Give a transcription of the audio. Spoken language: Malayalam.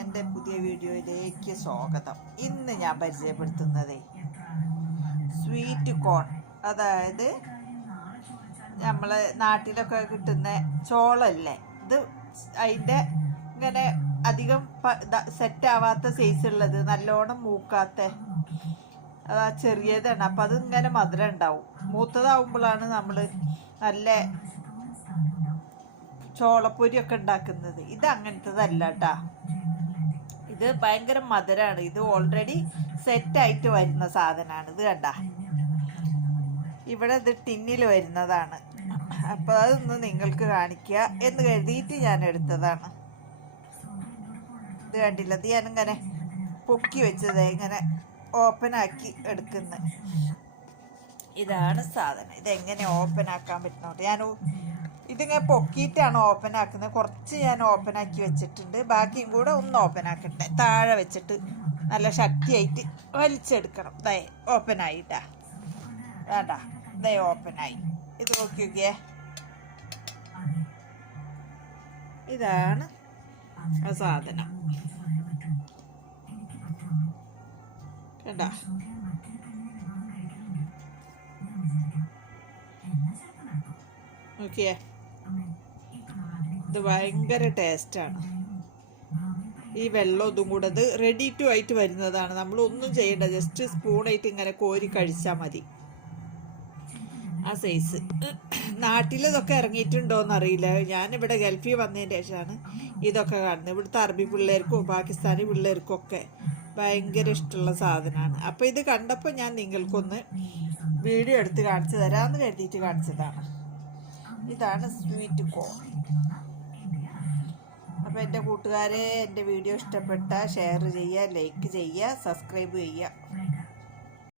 എൻ്റെ പുതിയ വീഡിയോയിലേക്ക് സ്വാഗതം. ഇന്ന് ഞാൻ പരിചയപ്പെടുത്തുന്നത് സ്വീറ്റ് കോൺ, അതായത് നമ്മളെ നാട്ടിലൊക്കെ കിട്ടുന്ന ചോളല്ലേ, ഇത് അതിൻ്റെ ഇങ്ങനെ അധികം സെറ്റാവാത്ത സൈസുള്ളത്, നല്ലോണം മൂക്കാത്ത, അതാ ചെറിയതാണ്. അപ്പം അത് ഇങ്ങനെ മധുരം ഉണ്ടാവും. മൂത്തതാവുമ്പോഴാണ് നമ്മൾ നല്ല ചോളപ്പൊരിയൊക്കെ ഉണ്ടാക്കുന്നത്. ഇത് അങ്ങനത്തതല്ല കേട്ടാ, ഇത് ഭയങ്കര മധുരമാണ്. ഇത് ഓൾറെഡി സെറ്റായിട്ട് വരുന്ന സാധനമാണ്. ഇത് കണ്ട, ഇവിടെ ഇത് ടിന്നിൽ വരുന്നതാണ്. അപ്പോൾ അതൊന്ന് നിങ്ങൾക്ക് കാണിക്കുക എന്ന് കരുതിയിട്ട് ഞാൻ എടുത്തതാണ്. ഇത് കണ്ടില്ല, ഇത് ഞാനിങ്ങനെ പൊക്കി വെച്ചത് ഇങ്ങനെ ഓപ്പണാക്കി എടുക്കുന്നത്. ഇതാണ് സാധനം. ഇതെങ്ങനെ ഓപ്പൺ ആക്കാൻ പറ്റുന്നുണ്ട്. ഞാൻ ഇതിങ്ങനെ പൊക്കിയിട്ടാണ് ഓപ്പൺ ആക്കുന്നത്. കുറച്ച് ഞാൻ ഓപ്പൺ ആക്കി വെച്ചിട്ടുണ്ട്, ബാക്കിയും കൂടെ ഒന്ന് ഓപ്പൺ ആക്കട്ടെ. താഴെ വെച്ചിട്ട് നല്ല ശക്തിയായിട്ട് വലിച്ചെടുക്കണം. ദേ ഓപ്പൺ ആയിട്ടാ, വേണ്ട, ദേ ഓപ്പൺ ആയി. ഇത് നോക്കിയൊക്കെ, ഇതാണ് ആ സാധനം. കണ്ട, നോക്കിയേ, ഇത് ഭയങ്കര ടേസ്റ്റാണ്. ഈ വെള്ളം ഇതും കൂടെ ഇത് റെഡി ടു ആയിട്ട് വരുന്നതാണ്. നമ്മളൊന്നും ചെയ്യേണ്ട, ജസ്റ്റ് സ്പൂണായിട്ട് ഇങ്ങനെ കോരി കഴിച്ചാൽ മതി. ആ സൈസ്. നാട്ടിലിതൊക്കെ ഇറങ്ങിയിട്ടുണ്ടോയെന്ന് അറിയില്ല. ഞാനിവിടെ ഗൾഫിൽ വന്നതിന് ശേഷമാണ് ഇതൊക്കെ കാണുന്നത്. ഇവിടുത്തെ അറബി പിള്ളേർക്കും പാകിസ്ഥാനി പിള്ളേർക്കും ഒക്കെ ഭയങ്കര ഇഷ്ടമുള്ള സാധനമാണ്. അപ്പോൾ ഇത് കണ്ടപ്പോൾ ഞാൻ നിങ്ങൾക്കൊന്ന് വീഡിയോ എടുത്ത് കാണിച്ചു തരാമെന്ന് കരുതിയിട്ട് കാണിച്ചതാണ്. ഇതാണ് സ്വീറ്റ് കോൺ. അപ്പോൾ എൻ്റെ കൂട്ടുകാരെ, എൻ്റെ വീഡിയോ ഇഷ്ടപ്പെട്ടാൽ ഷെയർ ചെയ്യുക, ലൈക്ക് ചെയ്യുക, സബ്സ്ക്രൈബ് ചെയ്യുക.